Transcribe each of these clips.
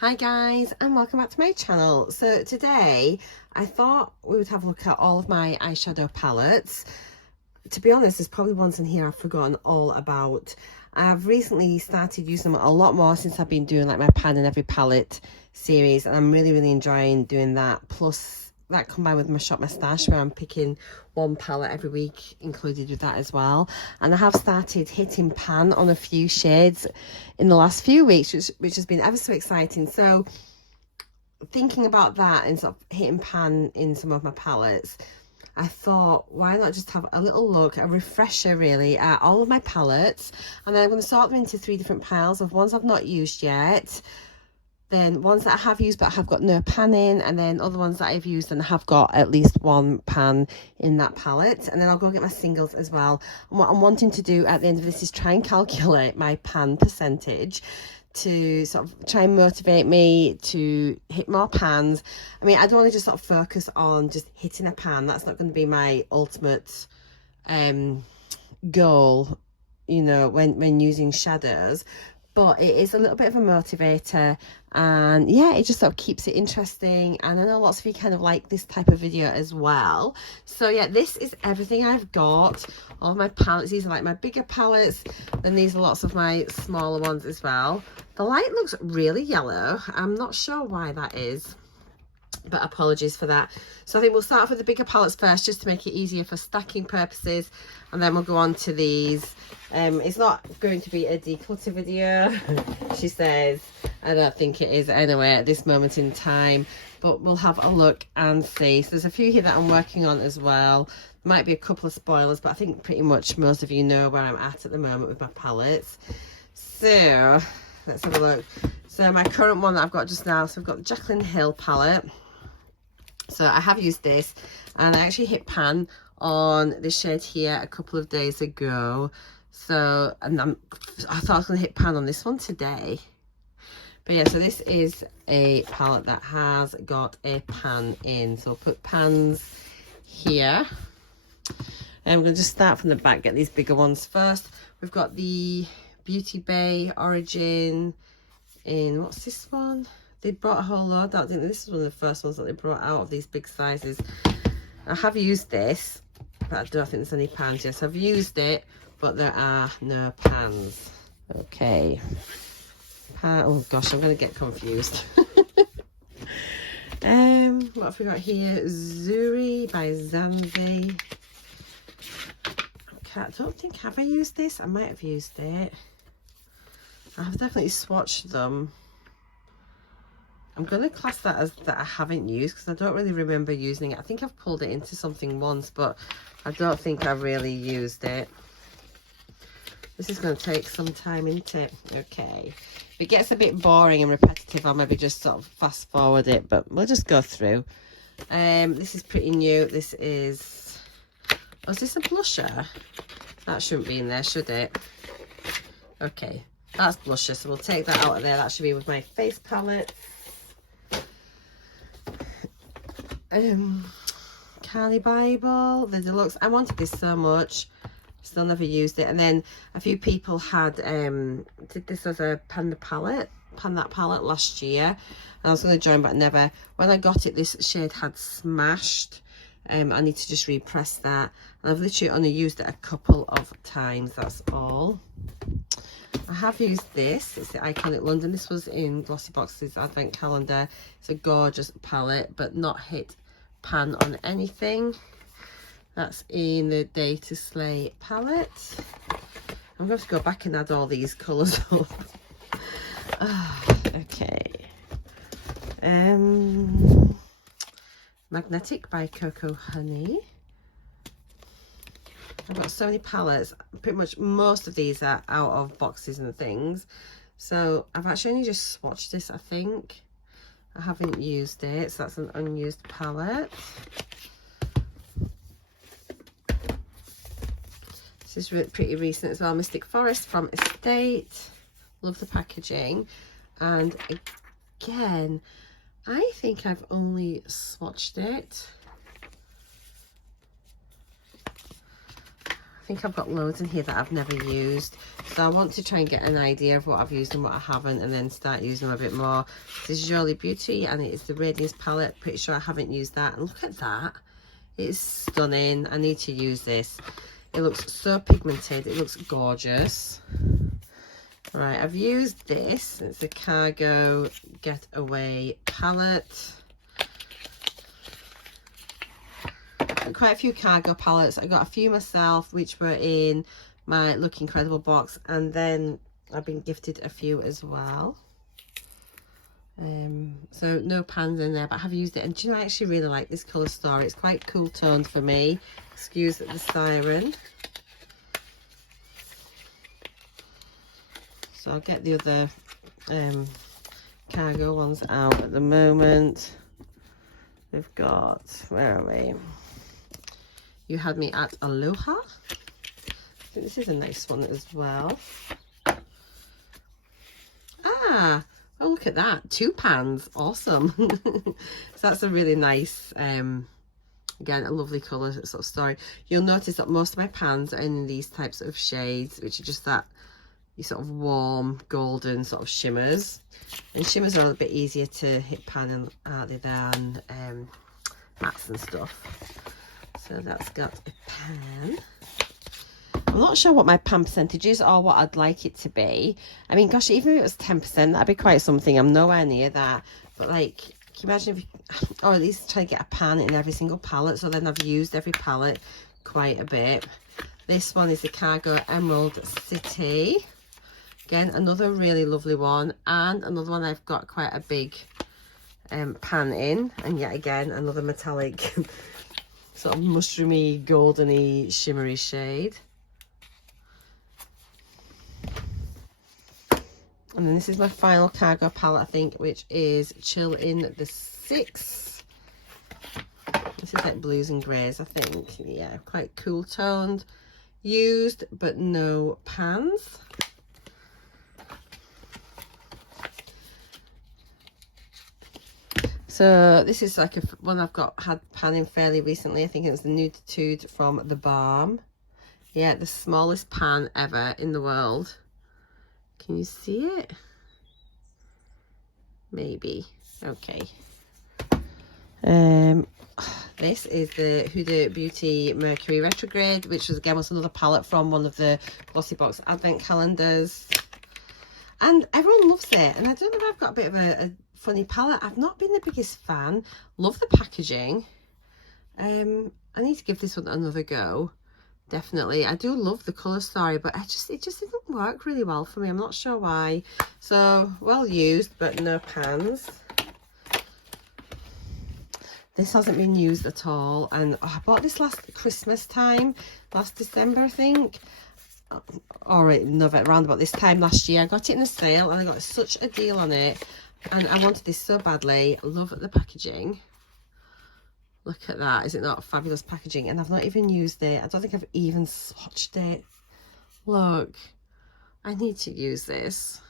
Hi guys, and welcome back to my channel. So today I thought we would have a look at all of my eyeshadow palettes. To be honest, there's probably ones in here I've forgotten all about. I've recently started using them a lot more since I've been doing like my pan in every palette series, and I'm really enjoying doing that. Plus that combined with my Shop My Stash, where I'm picking one palette every week included with that as well. And I have started hitting pan on a few shades in the last few weeks, which has been ever so exciting. So thinking about that and sort of hitting pan in some of my palettes, I thought, why not just have a little look, a refresher really, at all of my palettes. And then I'm going to sort them into 3 different piles of ones I've not used yet, then ones that I have used but have got no pan in, and then other ones that I've used and have got at least one pan in that palette. And then I'll go get my singles as well. And what I'm wanting to do at the end of this is try and calculate my pan percentage to sort of try and motivate me to hit more pans. I mean, I don't want to just sort of focus on just hitting a pan. That's not going to be my ultimate goal, you know, when using shadows. But it is a little bit of a motivator, and yeah, it just sort of keeps it interesting. And I know lots of you kind of like this type of video as well. So yeah, this is everything I've got. All my palettes, these are like my bigger palettes, then these are lots of my smaller ones as well. The light looks really yellow. I'm not sure why that is, but apologies for that. So I think we'll start off with the bigger palettes first, just to make it easier for stacking purposes, and then we'll go on to these. It's not going to be a declutter video, she says. I don't think it is anyway at this moment in time, but we'll have a look and see. So there's a few here that I'm working on as well. Might be a couple of spoilers, but I think pretty much most of you know where I'm at the moment with my palettes. So let's have a look. So my current one that I've got just now, so I've got the Jaclyn Hill palette. So I have used this, and I actually hit pan on this shade here a couple of days ago. So, and I thought I was going to hit pan on this one today. But yeah, so this is a palette that has got a pan in. So I'll put pans here. And I'm going to just start from the back, get these bigger ones first. We've got the Beauty Bay Origin in, what's this one? They brought a whole load out, didn't they? This is one of the first ones that they brought out of these big sizes. I have used this, but I don't think there's any pans yet. So I've used it, but there are no pans. Okay. Oh gosh, I'm going to get confused. What have we got here? Zuri by Zanzi. I don't think, have I used this? I might have used it. I have definitely swatched them. I'm going to class that as that I haven't used, because I don't really remember using it. I think I've pulled it into something once, but I don't think I really used it. This is going to take some time, isn't it? Okay. If it gets a bit boring and repetitive, I'll maybe just sort of fast forward it, but we'll just go through. This is pretty new. This is... Oh, is this a blusher? That shouldn't be in there, should it? Okay. That's blusher, so we'll take that out of there. That should be with my face palette. Carly Bible, the deluxe. I wanted this so much, still never used it. And then a few people had did this as a pan that palette last year, and I was going to join, but never. When I got it, this shade had smashed. I need to just repress that, and I've literally only used it a couple of times, that's all. I have used this. It's the Iconic London. This was in GLOSSYBOX's advent calendar. It's a gorgeous palette, but not hit pan on anything. That's in the Day to Slay palette. I'm going to go back and add all these colours up. Okay. Magnetic by Coco Honey. I've got so many palettes. Pretty much most of these are out of boxes and things. So I've actually only just swatched this, I think. I haven't used it, so that's an unused palette. This is pretty recent as well. Mystic Forest from Estate. Love the packaging. And again, I think I've only swatched it. think I've got loads in here that I've never used, so I want to try and get an idea of what I've used and what I haven't, and then start using them a bit more. This is Jolly Beauty, and it is the Radiance palette. Pretty sure I haven't used that, and look at that, it's stunning. I need to use this. It looks so pigmented, it looks gorgeous. Right, I've used this. It's a Cargo Getaway palette. Quite a few Cargo palettes. I got a few myself, which were in my Look Incredible box, and then I've been gifted a few as well. So no pans in there, but I have used it, and do you know, I actually really like this colour story. It's quite cool toned for me. Excuse the siren. So I'll get the other Cargo ones out at the moment. We've got, where are we? You Had Me at Aloha. I think this is a nice one as well. Ah, oh, look at that. 2 pans. Awesome. So that's a really nice, again, a lovely colour sort of story. You'll notice that most of my pans are in these types of shades, which are just that sort of warm golden sort of shimmers. And shimmers are a little bit easier to hit pan in, aren't they, than mattes and stuff. So that's got a pan. I'm not sure what my pan percentage is or what I'd like it to be. I mean, gosh, even if it was 10%, that'd be quite something. I'm nowhere near that. But like, can you imagine if you, or at least try to get a pan in every single palette, so then I've used every palette quite a bit. This one is the Cargo Emerald City. Again, another really lovely one, and another one I've got quite a big pan in, and yet again another metallic sort of mushroomy, goldeny, shimmery shade. And then this is my final Cargo palette, I think, which is Chill in the 6. This is like blues and greys, I think. Yeah, quite cool toned. Used, but no pans. So this is like one I've had panning fairly recently. I think it was the Nuditude from The Balm. Yeah, the smallest pan ever in the world. Can you see it? Maybe. Okay. This is the Huda Beauty Mercury Retrograde, which was again another palette from one of the GLOSSYBOX advent calendars. And everyone loves it. And I don't know if I've got a bit of a funny palette. I've not been the biggest fan. Love the packaging. I need to give this one another go. Definitely. I do love the colour story, but it just didn't work really well for me. I'm not sure why. So, well used, but no pans. This hasn't been used at all. And I bought this last Christmas time. Last December, I think. Or around about this time last year. I got it in a sale and I got such a deal on it. And I wanted this so badly. Love the packaging. Look at that. Is it not fabulous packaging? And I've not even used it. I don't think I've even swatched it. Look. I need to use this.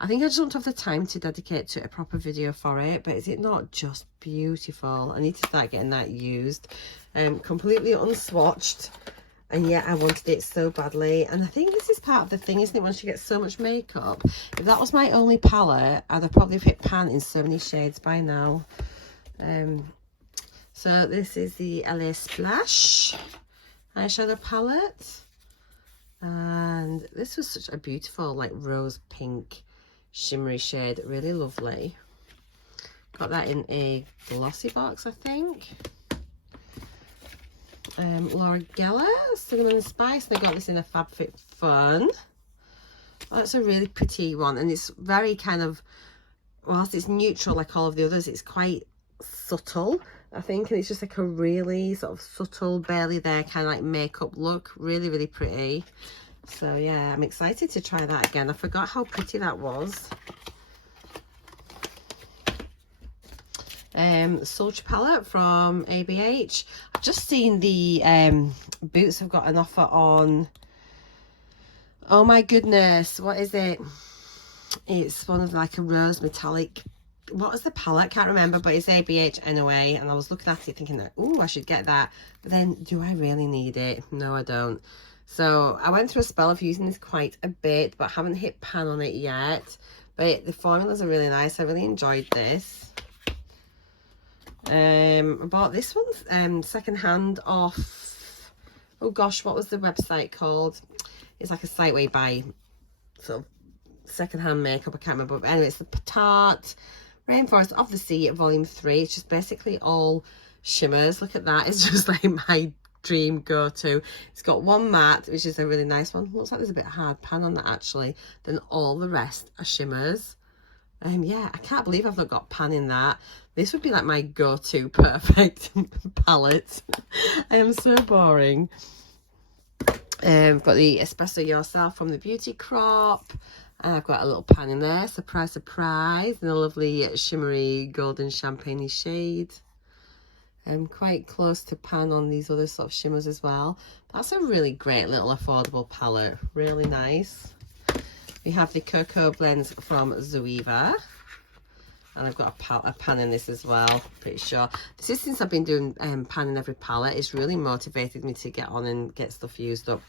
I think I just don't have the time to dedicate to a proper video for it. But is it not just beautiful? I need to start getting that used. Completely unswatched. And yet I wanted it so badly. And I think this is part of the thing, isn't it? Once you get so much makeup. If that was my only palette, I'd have probably hit pan in so many shades by now. So this is the LA Splash eyeshadow palette. And this was such a beautiful, like, rose pink shimmery shade. Really lovely. Got that in a GLOSSYBOX, I think. Laura Geller, Cinnamon Spice, and I got this in a FabFitFun. Oh, that's a really pretty one, and it's very kind of, whilst it's neutral like all of the others, it's quite subtle, I think, and it's just like a really sort of subtle, barely there kind of like makeup look. Really, really pretty. So yeah, I'm excited to try that again. I forgot how pretty that was. Soldier palette from ABH. I've just seen the boots have got an offer on. Oh my goodness, what is it? It's one of like a rose metallic what was the palette? Can't remember, but it's ABH anyway. And I was looking at it thinking that, oh, I should get that. But then, do I really need it? No, I don't. So I went through a spell of using this quite a bit, but haven't hit pan on it yet. But the formulas are really nice. I really enjoyed this. I bought this one secondhand off, oh gosh, what was the website called? It's like a site where you buy sort of secondhand makeup. I can't remember. But anyway, it's the Tarte Rainforest of the Sea Volume 3. It's just basically all shimmers. Look at that. It's just like my dream go-to. It's got one matte, which is a really nice one. Looks like there's a bit of hard pan on that actually. Then all the rest are shimmers. Yeah, I can't believe I've not got pan in that. This would be like my go-to perfect palette. I am so boring. I've got the Espresso Yourself from the Beauty Crop. And I've got a little pan in there, surprise, surprise, and a lovely shimmery golden champagne shade. Quite close to pan on these other sort of shimmers as well. That's a really great little affordable palette, really nice. We have the Cocoa Blends from Zoeva. And I've got a pan in this as well, pretty sure. This is since I've been doing pan in every palette. It's really motivated me to get on and get stuff used up.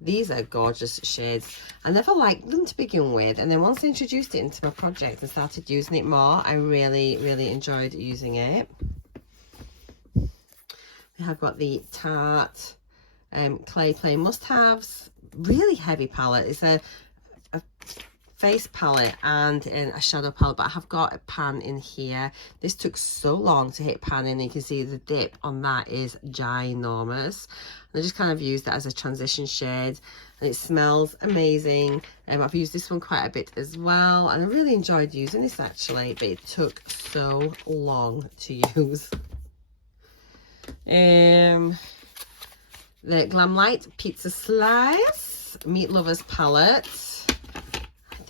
These are gorgeous shades. I never liked them to begin with, and then once I introduced it into my project and started using it more, I really, really enjoyed using it. We have got the Tarte Clay Play Must-Haves. Really heavy palette. It's a face palette and a shadow palette, but I have got a pan in here. This took so long to hit pan in, and you can see the dip on that is ginormous. And I just kind of used that as a transition shade, and it smells amazing. I've used this one quite a bit as well, and I really enjoyed using this actually, but it took so long to use. The Glamlite Pizza Slice Meat Lovers palette.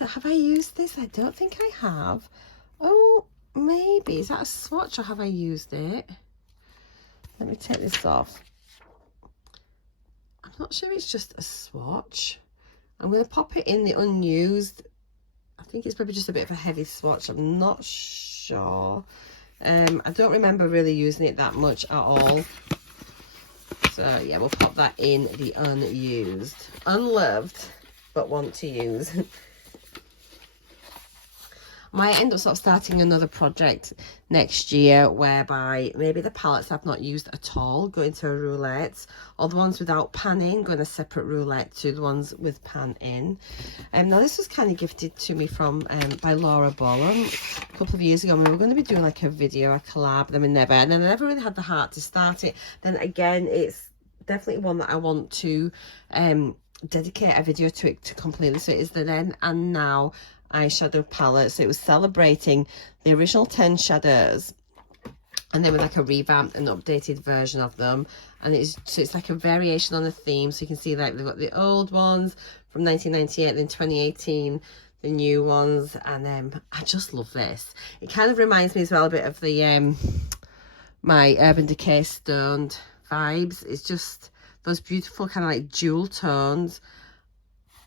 Have I used this? I don't think I have. Oh, maybe. Is that a swatch or have I used it? Let me take this off. I'm not sure it's just a swatch. I'm going to pop it in the unused. I think it's probably just a bit of a heavy swatch. I'm not sure. I don't remember really using it that much at all. So yeah, we'll pop that in the unused. Unloved, but want to use. Might end up sort of starting another project next year whereby maybe the palettes I've not used at all go into a roulette, or the ones without pan in go in a separate roulette to the ones with pan in. Now this was kind of gifted to me from by Laura Bolam a couple of years ago. We were going to be doing like a video, a collab, then we never, and then I never really had the heart to start it. Then again, it's definitely one that I want to dedicate a video to it to completely. So it is the Then and Now eyeshadow palette. So it was celebrating the original 10 shadows, and then with like a revamped and updated version of them. And it's like a variation on the theme. So you can see like they've got the old ones from 1998, then 2018, the new ones, and I just love this. It kind of reminds me as well a bit of the my Urban Decay Stoned vibes. It's just those beautiful kind of like jewel tones.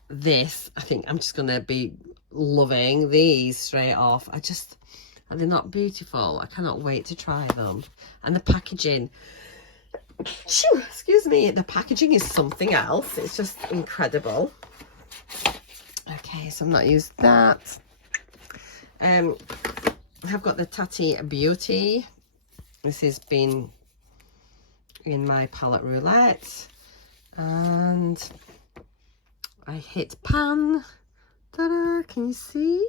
This, I think I'm just gonna be loving these straight off. Are they not beautiful? I cannot wait to try them. And the packaging, excuse me, the packaging is something else. It's just incredible. Okay, so I've not used that. I have got the Tati Beauty. This has been in my palette roulette, and I hit pan. Ta-da, can you see?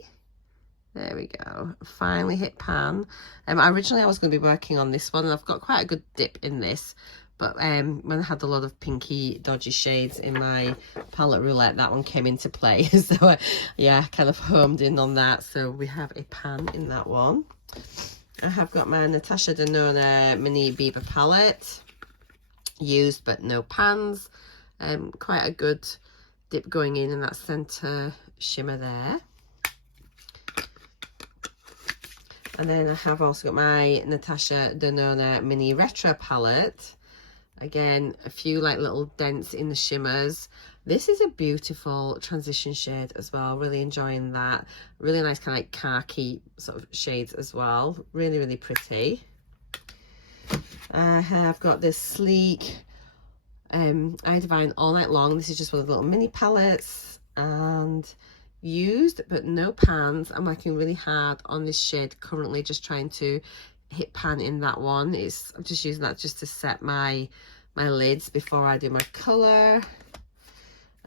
There we go. Finally hit pan. Originally I was going to be working on this one, and I've got quite a good dip in this, but when I had a lot of pinky dodgy shades in my palette roulette, that one came into play. So yeah, kind of homed in on that. So we have a pan in that one. I have got my Natasha Denona Mini Bieber palette, used but no pans. Quite a good dip going in that center shimmer there. And then I have also got my Natasha Denona Mini Retro palette. Again, a few like little dents in the shimmers. This is a beautiful transition shade as well. Really enjoying that. Really nice kind of like khaki sort of shades as well. Really, really pretty. I have got this sleek Eye Divine All Night Long. This is just one of the little mini palettes, and used but no pans. I'm working really hard on this shade currently, just trying to hit pan in that one. I'm just using that just to set my lids before I do my colour.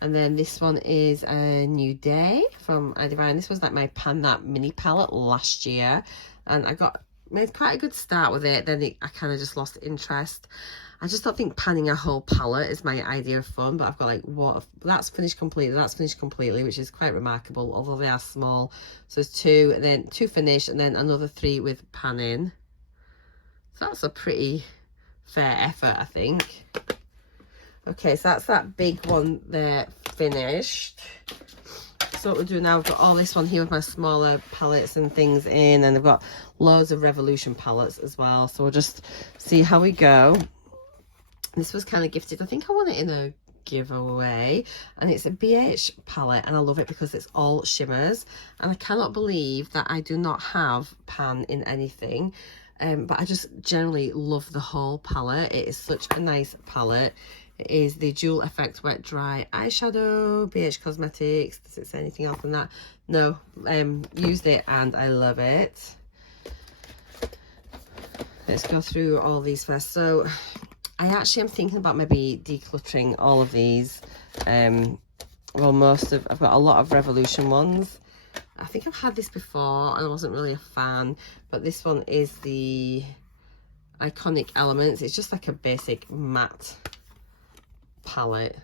And then this one is a New Day from Eye Divine. This was like my Pan That mini palette last year, and I made quite a good start with it. Then I kind of just lost interest. I just don't think panning a whole palette is my idea of fun, but I've got like, that's finished completely, that's finished completely, which is quite remarkable, although they are small. So there's 2, and then 2 finished, and then another 3 with panning. So that's a pretty fair effort, I think. Okay, so that's that big one there finished. So what we'll do now, I've got all this one here with my smaller palettes and things in, and I've got loads of Revolution palettes as well. So we'll just see how we go. This was kind of gifted. I think I won it in a giveaway, and it's a BH palette, and I love it because it's all shimmers, and I cannot believe that I do not have pan in anything. But I just generally love the whole palette. It is such a nice palette. It is the Dual Effect Wet Dry Eyeshadow, BH Cosmetics. Does it say anything else than that? No. Used it and I love it. Let's go through all these first. So I actually am thinking about maybe decluttering all of these. Well, I've got a lot of Revolution ones. I think I've had this before and I wasn't really a fan, but this one is the Iconic Elements. It's just like a basic matte palette.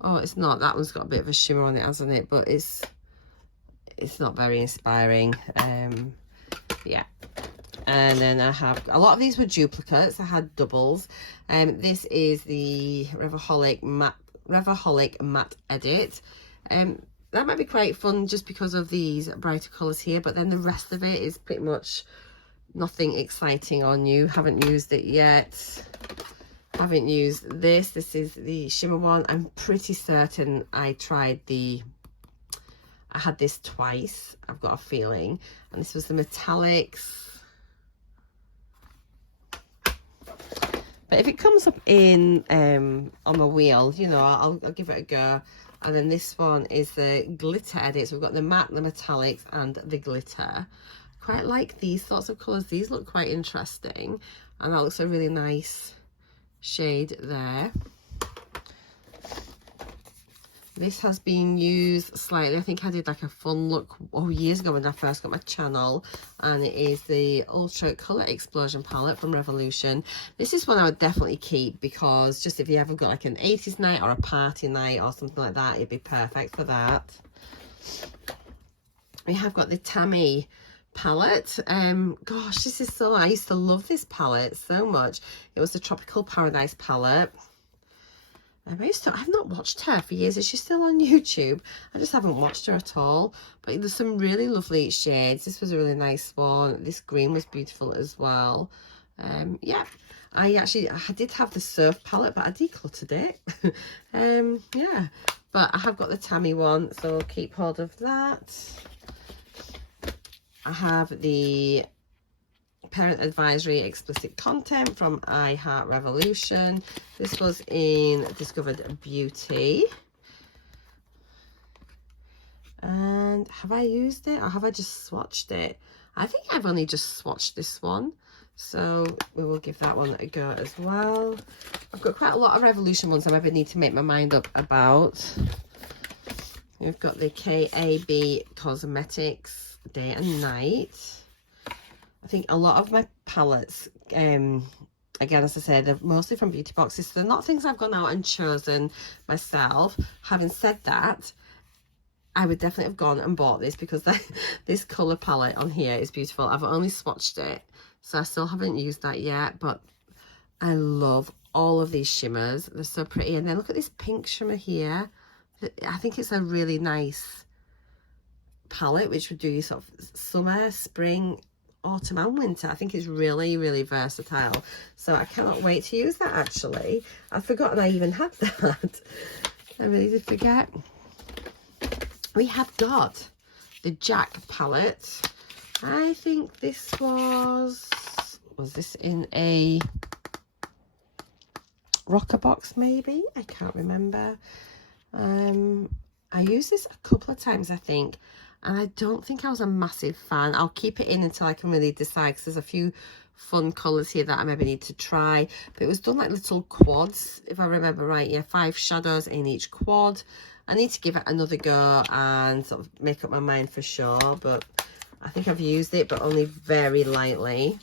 Oh, it's not. That one's got a bit of a shimmer on it, hasn't it? But it's not very inspiring. Yeah. And then I have a lot of these were duplicates. I had doubles. This is the Revaholic Matte Edit. That might be quite fun just because of these brighter colours here, but then the rest of it is pretty much nothing exciting on you. Haven't used it yet. Haven't used this. This is the shimmer one. I'm pretty certain I had this twice, I've got a feeling. And this was the metallics. But if it comes up in on my wheel, you know, I'll give it a go. And then this one is the glitter edit. So we've got the matte, the metallics, and the glitter. Quite like these sorts of colours. These look quite interesting. And that looks a really nice shade there. This has been used slightly. I think I did like a fun look years ago when I first got my channel, and it is the Ultra Colour Explosion palette from Revolution. This is one I would definitely keep, because just if you ever got like an 80s night or a party night or something like that, it'd be perfect for that. We have got the Tammy palette. Gosh, this is I used to love this palette so much. It was the Tropical Paradise palette. I've not watched her for years. Is she still on YouTube? I just haven't watched her at all. But there's some really lovely shades. This was a really nice one. This green was beautiful as well. Yeah, I did have the Surf palette, but I decluttered it. Yeah, but I have got the Tammy one, so I'll keep hold of that. I have the Parent Advisory Explicit Content from I Heart Revolution. This was in Discovered Beauty. And have I used it or have I just swatched it? I think I've only just swatched this one. So we will give that one a go as well. I've got quite a lot of Revolution ones I maybe need to make my mind up about. We've got the KAB Cosmetics Day and Night. I think a lot of my palettes, again, as I said, they're mostly from beauty boxes. So they're not things I've gone out and chosen myself. Having said that, I would definitely have gone and bought this because this colour palette on here is beautiful. I've only swatched it, so I still haven't used that yet. But I love all of these shimmers. They're so pretty. And then look at this pink shimmer here. I think it's a really nice palette, which would do sort of summer, spring, autumn and winter. I think it's really, really versatile. So I cannot wait to use that actually. I've forgotten I even had that. I really did forget. We have got the Jack palette. I think this was this in a rocker box maybe? I can't remember. I used this a couple of times, I think, and I don't think I was a massive fan. I'll keep it in until I can really decide, because there's a few fun colours here that I maybe need to try. But it was done like little quads, if I remember right. Yeah, 5 shadows in each quad. I need to give it another go and sort of make up my mind for sure, but I think I've used it, but only very lightly.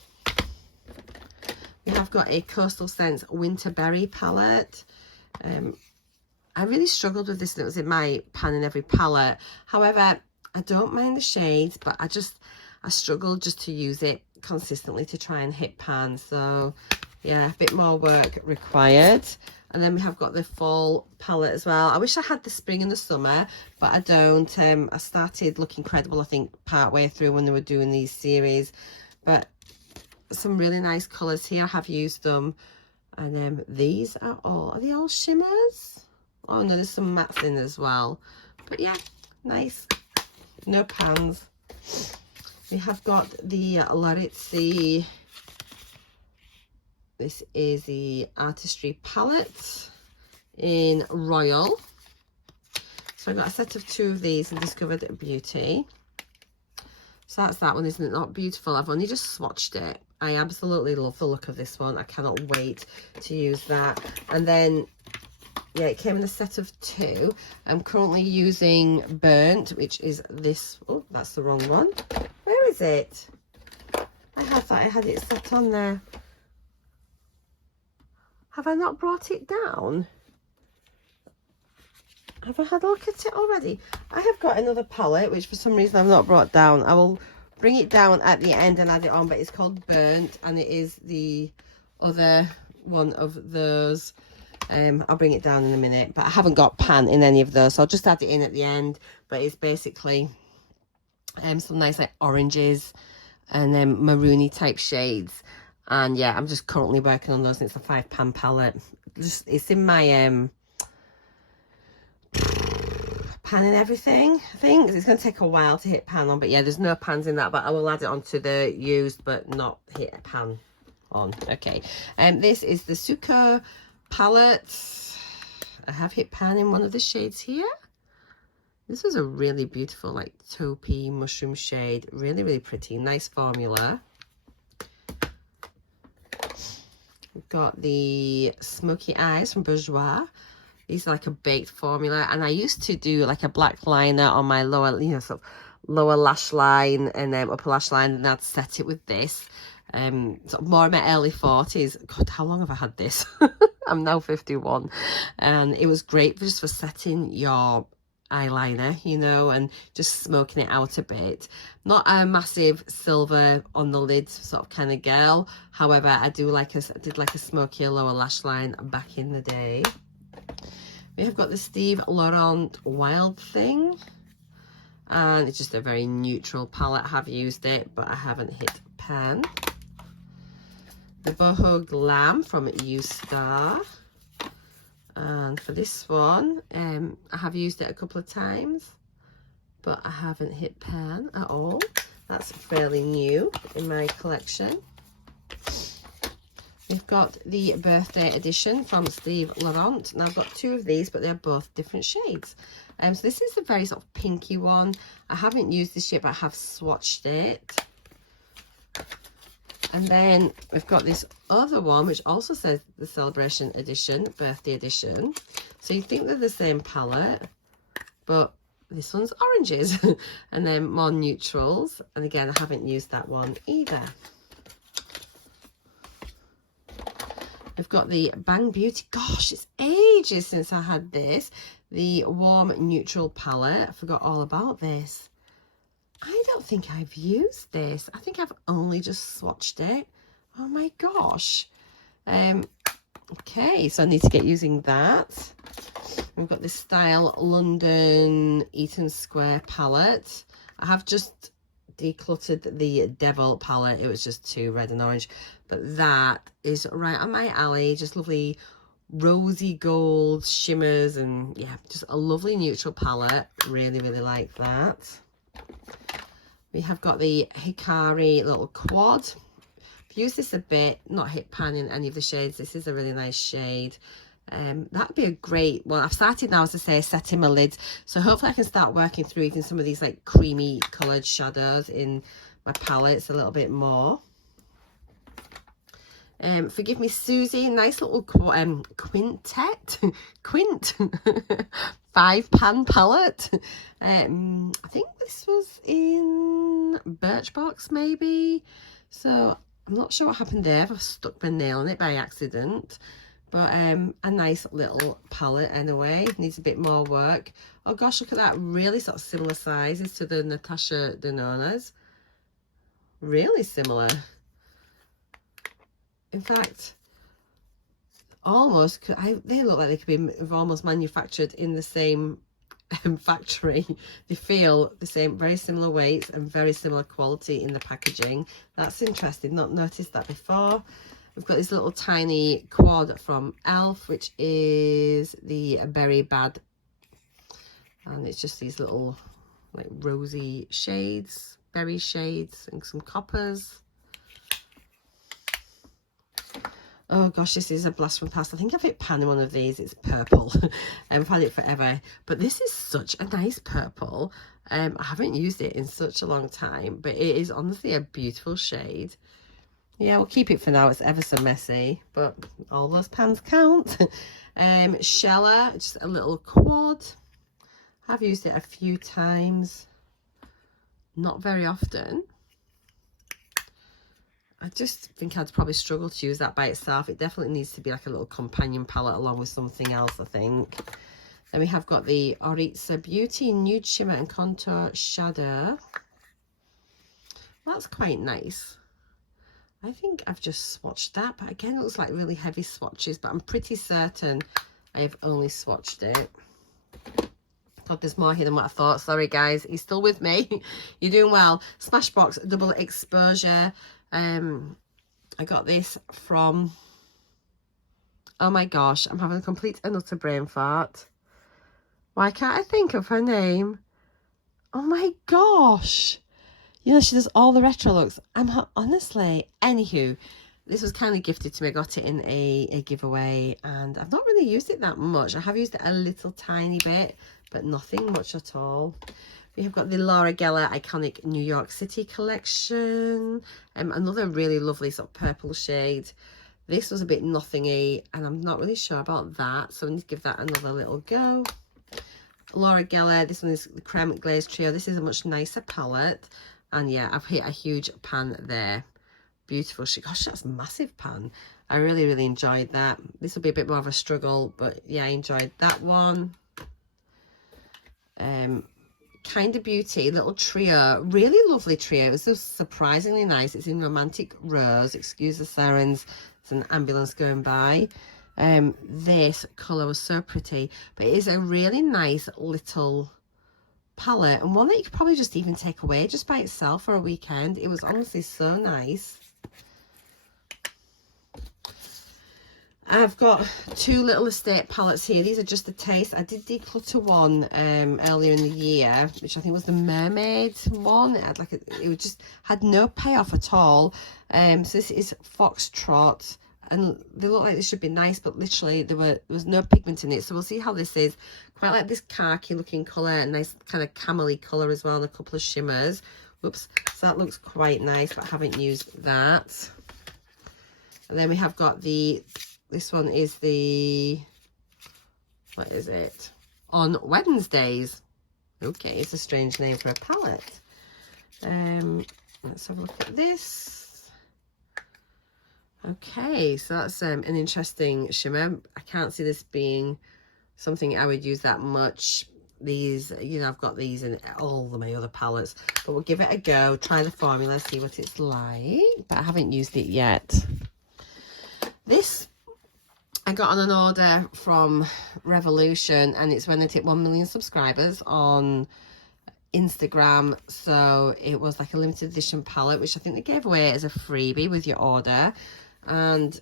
We have got a Coastal Scents Winterberry palette. I really struggled with this, and it was in my pan in every palette. However, I don't mind the shades, but I struggled just to use it consistently to try and hit pan. So yeah, a bit more work required. And then we have got the fall palette as well. I wish I had the spring and the summer, but I don't. I started Look Incredible, I think, part way through when they were doing these series. But some really nice colours here. I have used them. And these are they all shimmers? Oh no, there's some mattes in as well. But yeah, nice. No pans. We have got the Larizzi. This is the Artistry palette in Royal. So I got a set of 2 of these in Discovered Beauty. So that's that one, isn't it? Not beautiful. I've only just swatched it. I absolutely love the look of this one. I cannot wait to use that. And then, yeah, it came in a set of 2. I'm currently using Burnt, which is this. Oh, that's the wrong one. Where is it? I thought I had it set on there. Have I not brought it down? Have I had a look at it already? I have got another palette, which for some reason I've not brought down. I will bring it down at the end and add it on, but it's called Burnt, and it is the other one of those. I'll bring it down in a minute, but I haven't got pan in any of those, so I'll just add it in at the end. But it's basically some nice like oranges and then maroony type shades. And yeah, I'm just currently working on those, and it's a 5 pan palette. It's in my pan and everything, I think. It's going to take a while to hit pan on, but yeah, there's no pans in that, but I will add it onto the used but not hit a pan on. Okay, this is the Suko palette. I have hit pan in one of the shades here. This was a really beautiful like taupey mushroom shade. Really, really pretty. Nice formula. We've got the Smoky Eyes from Bourjois. These are like a baked formula, and I used to do like a black liner on my lower, sort of lower lash line and then upper lash line, and I'd set it with this. Sort of more in my early 40s. God, how long have I had this? I'm now 51, and it was great just for setting your eyeliner, and just smoking it out a bit. Not a massive silver on the lid sort of kind of girl. However, I did like a smokier lower lash line back in the day. We have got the Steve Laurent Wild Thing, and it's just a very neutral palette. I have used it, but I haven't hit pan. The Boho Glam from U-Star. And for this one, I have used it a couple of times, but I haven't hit pan at all. That's fairly new in my collection. We've got the birthday edition from Steve Laurent. Now I've got 2 of these, but they're both different shades. So this is a very sort of pinky one. I haven't used this yet, but I have swatched it. And then we've got this other one, which also says the Celebration Edition, Birthday Edition. So you think they're the same palette, but this one's oranges and then more neutrals. And again, I haven't used that one either. We've got the Bang Beauty. Gosh, it's ages since I had this. The Warm Neutral palette. I forgot all about this. I don't think I've used this. I think I've only just swatched it. Oh my gosh. Okay, so I need to get using that. We've got this Style London Eaton Square palette. I have just decluttered the Devil palette. It was just too red and orange, but that is right on my alley. Just lovely rosy gold shimmers, and yeah, just a lovely neutral palette. Really like that. We have got the Hikari little quad. I've used this a bit, not hit pan in any of the shades. This is a really nice shade. That'd be a great, well, I've started now, as I say, setting my lids, so hopefully I can start working through even some of these like creamy coloured shadows in my palettes a little bit more. Forgive me, Susie, nice little quintet, quint, 5-pan palette. I think this was in Birchbox maybe, so I'm not sure what happened there. I've stuck my nail in it by accident, but a nice little palette anyway. Needs a bit more work. Oh gosh, look at that, really sort of similar sizes to the Natasha Denona's. Really similar. In fact, almost, they look like they could be almost manufactured in the same factory. They feel the same, very similar weights and very similar quality in the packaging. That's interesting, not noticed that before. We've got this little tiny quad from Elf, which is the Berry Bad. And it's just these little like rosy shades, berry shades, and some coppers. Oh gosh, this is a blast from the past. I think I've hit pan in one of these. It's purple. I've had it forever. But this is such a nice purple. I haven't used it in such a long time, but it is honestly a beautiful shade. Yeah, we'll keep it for now. It's ever so messy, but all those pans count. Shella, just a little quad. I've used it a few times. Not very often. I just think I'd probably struggle to use that by itself. It definitely needs to be like a little companion palette along with something else, I think. Then we have got the Oritza Beauty Nude Shimmer and Contour Shadow. That's quite nice. I think I've just swatched that, but again, it looks like really heavy swatches, but I'm pretty certain I have only swatched it. God, there's more here than what I thought. Sorry, guys. You're still with me. You're doing well. Smashbox Double Exposure. I got this from, oh my gosh, I'm having a complete and utter brain fart. Why can't I think of her name? Oh my gosh. You know, she does all the retro looks. Honestly, anywho, this was kindly gifted to me. I got it in a giveaway, and I've not really used it that much. I have used it a little tiny bit, but nothing much at all. We have got the Laura Geller Iconic New York City collection. Another really lovely sort of purple shade. This was a bit nothingy, and I'm not really sure about that, so I need to give that another little go. Laura Geller, this one is the Creme Glaze Trio. This is a much nicer palette, and yeah, I've hit a huge pan there. Beautiful shade. Gosh, that's a massive pan. I really enjoyed that. This will be a bit more of a struggle, but yeah, I enjoyed that one. Kind of Beauty little trio, really lovely trio. It was so surprisingly nice. It's in Romantic Rose. Excuse the sirens, it's an ambulance going by. This colour was so pretty, but it is a really nice little palette, and one that you could probably just even take away just by itself for a weekend. It was honestly so nice. I've got two little estate palettes here. These are just a taste. I did declutter one earlier in the year, which I think was the Mermaid one. It had like it just had no payoff at all. So this is Foxtrot, and they look like they should be nice, but literally there was no pigment in it. So we'll see how this is. Quite like this khaki looking colour, a nice kind of camel-y colour as well, and a couple of shimmers. Whoops. So that looks quite nice, but I haven't used that. And then we have got this one is the, what is it? On Wednesdays. Okay, it's a strange name for a palette. Let's have a look at this. Okay, so that's an interesting shimmer. I can't see this being something I would use that much. These, you know, I've got these in all of my other palettes, but we'll give it a go, try the formula, see what it's like, but I haven't used it yet. This I got on an order from Revolution, and it's when they hit 1 million subscribers on Instagram. So it was like a limited edition palette, which I think they gave away as a freebie with your order. And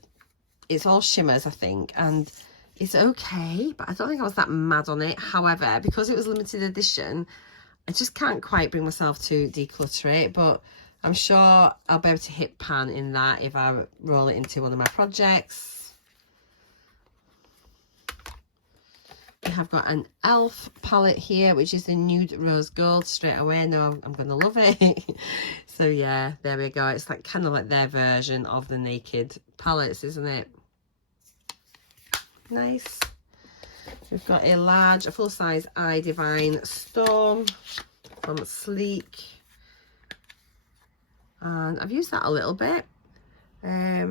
it's all shimmers, I think. And It's okay, but I don't think I was that mad on it. However, because it was limited edition, I just can't quite bring myself to declutter it, but I'm sure I'll be able to hit pan in that if I roll it into one of my projects. We have got an e.l.f. palette here, which is the Nude Rose Gold. Straight away, I know I'm going to love it. So yeah, there we go. It's like kind of like their version of the Naked palettes, isn't it? Nice. We've got a full-size Eye Divine Storm from Sleek. And I've used that a little bit. I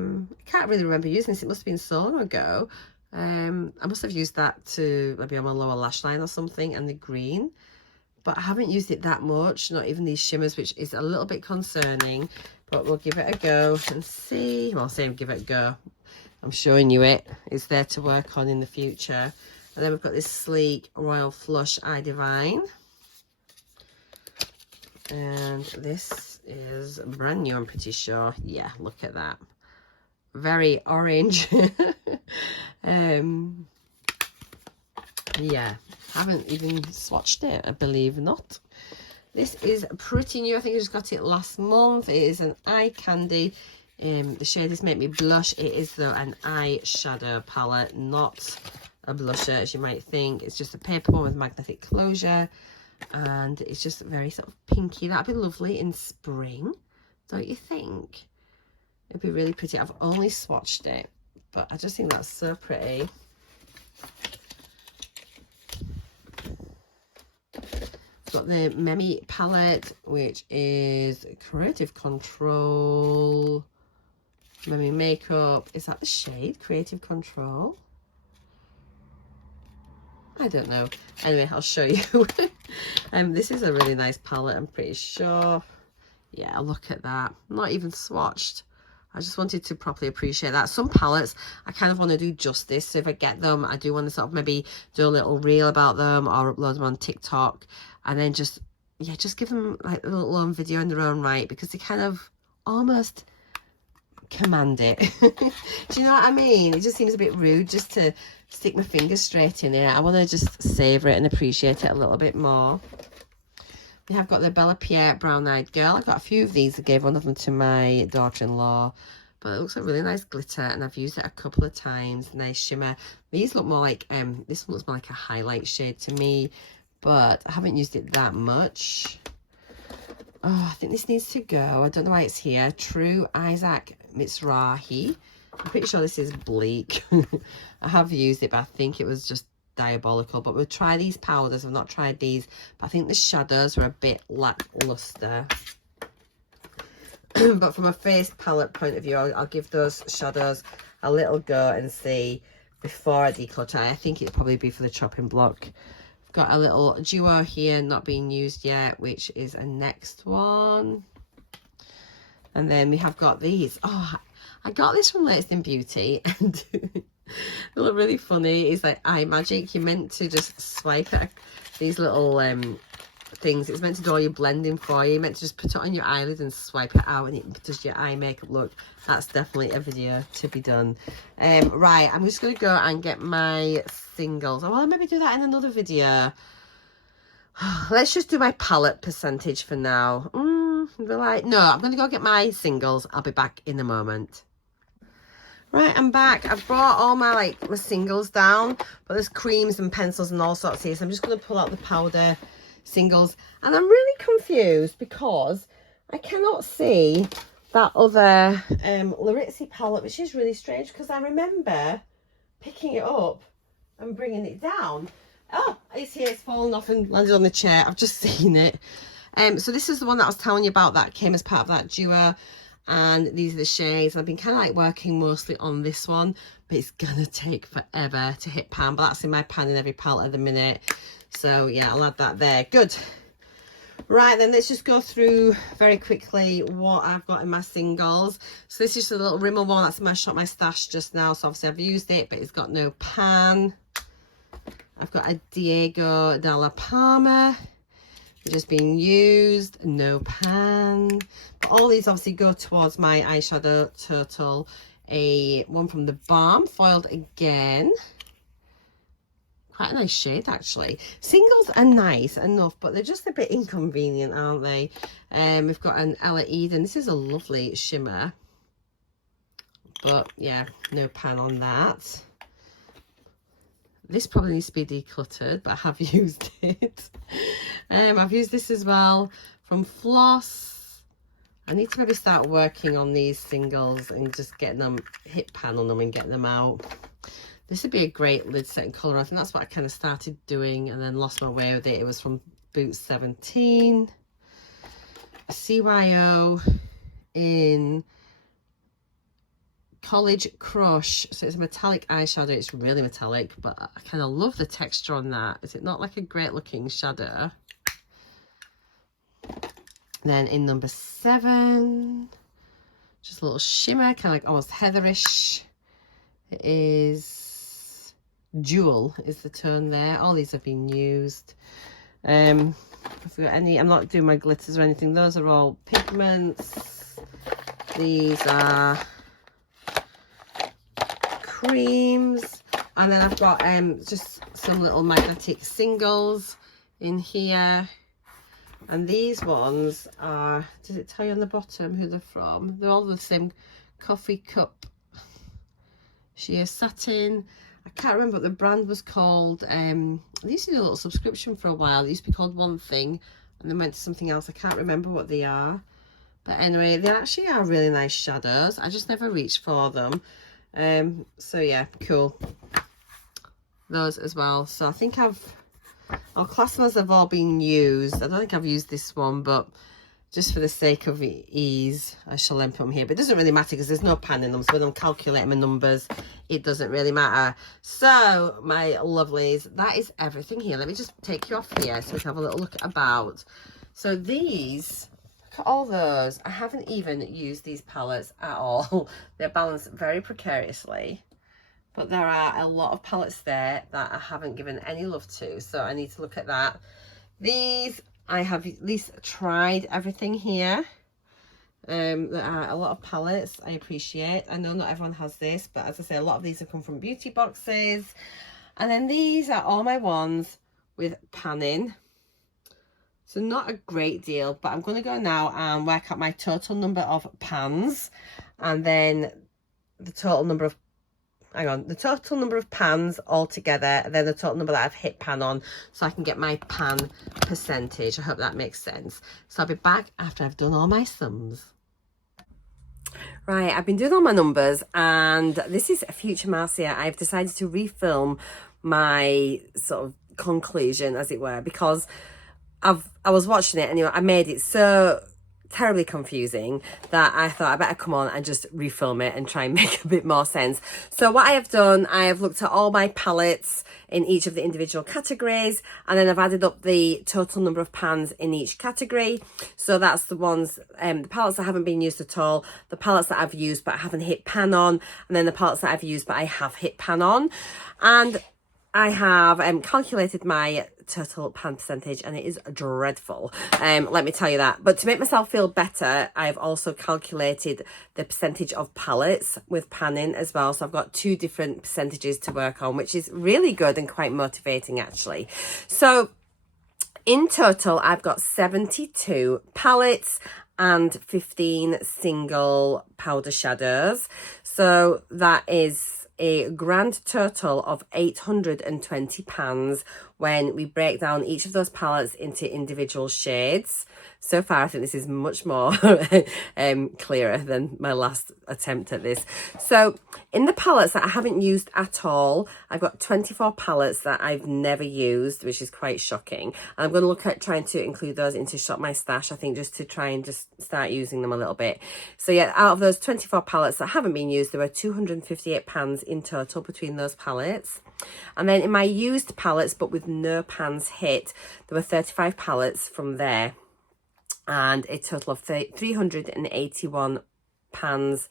can't really remember using this. It must have been so long ago. I must have used that to maybe on my lower lash line or something, and the green, but I haven't used it that much, not even these shimmers, which is a little bit concerning, but we'll give it a go and see. Well, say give it a go. I'm showing you it. It's there to work on in the future. And then we've got this Sleek Royal Flush Eye Divine. And this is brand new, I'm pretty sure. Yeah, look at that. Very orange. Yeah, haven't even swatched it, I believe not. This is pretty new. I think I just got it last month. It is an eye candy. The shade is Make Me Blush. It is though an eyeshadow palette, not a blusher as you might think. It's just a paper one with magnetic closure, and it's just very sort of pinky. That'd be lovely in spring, don't you think? It'd be really pretty. I've only swatched it, but I just think that's so pretty. Got the Memi palette, which is Creative Control. Memi Makeup. Is that the shade? Creative Control? I don't know. Anyway, I'll show you. This is a really nice palette, I'm pretty sure. Yeah, look at that. Not even swatched. I just wanted to properly appreciate that. Some palettes, I kind of want to do justice. So if I get them, I do want to sort of maybe do a little reel about them or upload them on TikTok. And then just, yeah, just give them like a little own video in their own right, because they kind of almost command it. Do you know what I mean? It just seems a bit rude just to stick my fingers straight in it. I want to just savor it and appreciate it a little bit more. We have got the Bella Pierre Brown Eyed Girl. I got a few of these. I gave one of them to my daughter-in-law, but it looks like really nice glitter, and I've used it a couple of times. Nice shimmer. These look more like this one looks more like a highlight shade to me, but I haven't used it that much. Oh, I think this needs to go. I don't know why it's here. True Isaac Mizrahi. I'm pretty sure this is Bleak. I have used it, but I think it was just diabolical. But we'll try these powders. I've not tried these, but I think the shadows were a bit lackluster. But from a face palette point of view, I'll give those shadows a little go and see before I declutter. I think it'd probably be for the chopping block. I've got a little duo here not being used yet, which is a next one. And then we have got these. Oh, I got this from Latest in Beauty, and they look really funny. It's like eye magic. You're meant to just swipe at these little things. It's meant to do all your blending for you. You're meant to just put it on your eyelid and swipe it out, and it does your eye makeup look. That's definitely a video to be done. Right, I'm just going to go and get my singles. Oh, well, I'll maybe do that in another video. Let's just do my palette percentage for now. Like, no, I'm going to go get my singles. I'll be back in a moment. Right, I'm back. I've brought all my my singles down, but there's creams and pencils and all sorts here. So I'm just going to pull out the powder singles, and I'm really confused because I cannot see that other Laritzi palette, which is really strange because I remember picking it up and bringing it down. Oh, it's here. It's fallen off and landed on the chair. I've just seen it. So this is the one that I was telling you about that came as part of that duo, and these are the shades. I've been kind of like working mostly on this one, but it's gonna take forever to hit pan, but that's in my pan in every palette at the minute. So yeah, I'll add that there. Good. Right, then let's just go through very quickly what I've got in my singles. So this is just a little Rimmel one that's in my Shop My Stash just now. So obviously I've used it, but it's got no pan. I've got a Diego Dalla Palma, just being used, no pan. But all these obviously go towards my eyeshadow total. A one from the Balm, foiled again. quite a nice shade actually. Singles are nice enough, but they're just a bit inconvenient, aren't they? We've got an Ella Eden. This is a lovely shimmer, but yeah, no pan on that. This probably needs to be decluttered, but I have used it. I've used this as well from Floss. I need to maybe start working on these singles and just getting them, hit pan on them and getting them out. This would be a great lid setting colour. I think that's what I kind of started doing and then lost my way with it. It was from Boots 17. CYO in College Crush. So it's a metallic eyeshadow. It's really metallic, but I kind of love the texture on that. Is it not like a great looking shadow? Then in number 7, just a little shimmer, kind of like almost heatherish. It is Jewel is the tone there. All these have been used. Have we got any? I'm not doing my glitters or anything. Those are all pigments. These are creams, and then I've got just some little magnetic singles in here. And these ones are, does it tell you on the bottom who they're from? They're all the same coffee cup sheer satin. I can't remember what the brand was called. They used to do a little subscription for a while. They used to be called one thing and then went to something else. I can't remember what they are. But anyway, they actually are really nice shadows. I just never reached for them. So yeah, cool. Those as well. So I think I'll class them as they've all been used. I don't think I've used this one, but just for the sake of ease, I shall then put them here. But it doesn't really matter because there's no pan in them. So when I'm calculating my numbers, it doesn't really matter. So, my lovelies, that is everything here. Let me just take you off here so we can have a little look at about. So these, look at all those. I haven't even used these palettes at all. They're balanced very precariously. But there are a lot of palettes there that I haven't given any love to. So I need to look at that. These, I have at least tried everything here. There are a lot of palettes I appreciate. I know not everyone has this, but as I say, a lot of these have come from beauty boxes. And then these are all my ones with panning. So not a great deal, but I'm going to go now and work out my total number of pans. And then the total number of the total number of pans altogether, and then the total number that I've hit pan on, so I can get my pan percentage. I hope that makes sense. So I'll be back after I've done all my sums. Right, I've been doing all my numbers, and this is Future Marcia. I've decided to refilm my sort of conclusion, as it were, because I was watching it, and I made it so terribly confusing that I thought I better come on and just refilm it and try and make a bit more sense. So what I have done, I have looked at all my palettes in each of the individual categories, and then I've added up the total number of pans in each category. So that's the ones, the palettes that haven't been used at all, the palettes that I've used but I haven't hit pan on, and then the palettes that I've used but I have hit pan on. And I have calculated my total pan percentage, and it is dreadful, let me tell you that. But to make myself feel better, I've also calculated the percentage of palettes with panning as well. So I've got 2 different percentages to work on, which is really good and quite motivating actually. So in total, I've got 72 palettes and 15 single powder shadows. So that is a grand total of 820 pans when we break down each of those palettes into individual shades. So far, I think this is much more clearer than my last attempt at this. So in the palettes that I haven't used at all, I've got 24 palettes that I've never used, which is quite shocking. And I'm going to look at trying to include those into Shop My Stash, I think, just to try and just start using them a little bit. So yeah, out of those 24 palettes that haven't been used, there were 258 pans in total between those palettes. And then in my used palettes, but with no pans hit, there were 35 palettes from there, and a total of 381 pans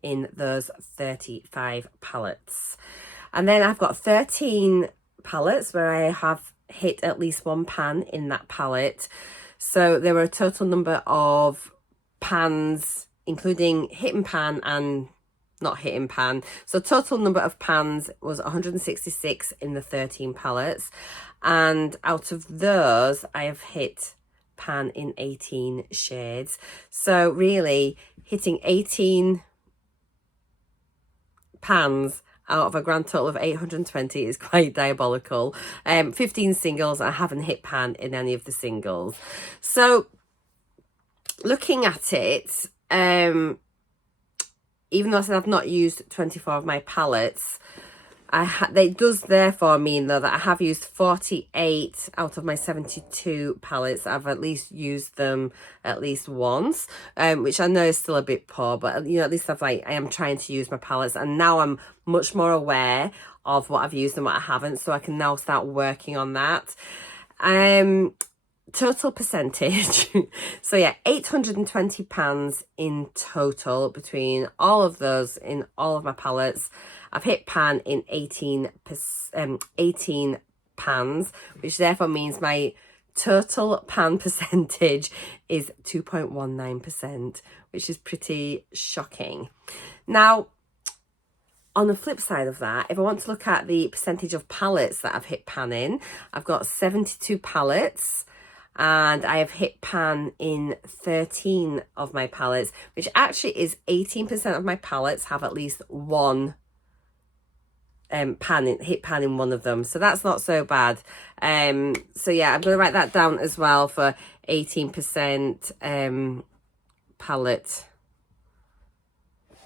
in those 35 palettes. And then I've got 13 palettes where I have hit at least 1 pan in that palette. So there were a total number of pans, including hit and pan and not hitting pan. So total number of pans was 166 in the 13 palettes, and out of those I have hit pan in 18 shades. So really hitting 18 pans out of a grand total of 820 is quite diabolical. 15 singles, I haven't hit pan in any of the singles. So looking at it, even though I said I've not used 24 of my palettes, it does therefore mean though that I have used 48 out of my 72 palettes. I've at least used them at least once, which I know is still a bit poor, but you know, at least I am trying to use my palettes, and now I'm much more aware of what I've used and what I haven't, so I can now start working on that. Total percentage. So yeah, 820 pans in total between all of those in all of my palettes. I've hit pan in 18 pans, which therefore means my total pan percentage is 2.19%, which is pretty shocking. Now, on the flip side of that, if I want to look at the percentage of palettes that I've hit pan in, I've got 72 palettes. And I have hit pan in 13 of my palettes, which actually is 18% of my palettes have at least one hit pan in one of them. So that's not so bad. So yeah, I'm going to write that down as well for 18% palette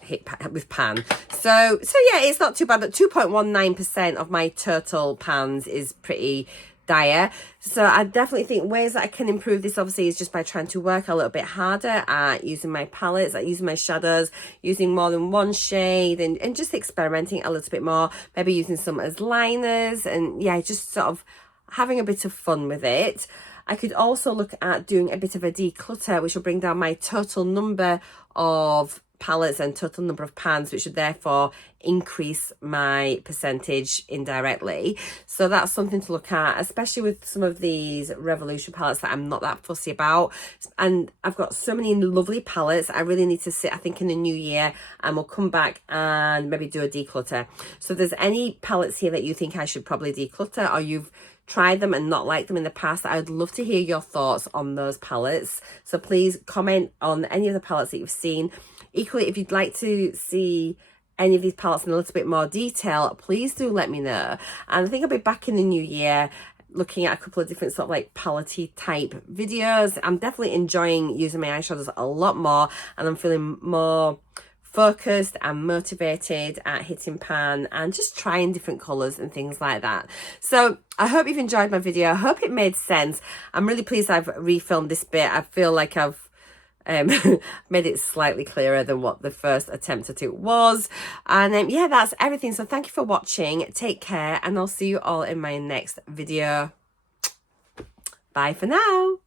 hit with pan. So yeah, it's not too bad, but 2.19% of my total pans is pretty dire. So I definitely think ways that I can improve this obviously is just by trying to work a little bit harder at using my palettes, at using my shadows, using more than one shade, and just experimenting a little bit more, maybe using some as liners, and yeah, just sort of having a bit of fun with it. I could also look at doing a bit of a declutter, which will bring down my total number of palettes and total number of pans, which would therefore increase my percentage indirectly. So that's something to look at, especially with some of these Revolution palettes that I'm not that fussy about. And I've got so many lovely palettes. I really need to sit, I think, in the new year, and we'll come back and maybe do a declutter. So if there's any palettes here that you think I should probably declutter, or you've tried them and not liked them in the past, I would love to hear your thoughts on those palettes. So please comment on any of the palettes that you've seen. Equally, if you'd like to see any of these palettes in a little bit more detail, please do let me know. And I think I'll be back in the new year looking at a couple of different sort of like palette type videos. I'm definitely enjoying using my eyeshadows a lot more, and I'm feeling more focused and motivated at hitting pan and just trying different colors and things like that. So I hope you've enjoyed my video. I hope it made sense. I'm really pleased I've refilmed this bit. I feel like I've made it slightly clearer than what the first attempt at it was. And yeah, that's everything. So thank you for watching. Take care, and I'll see you all in my next video. Bye for now.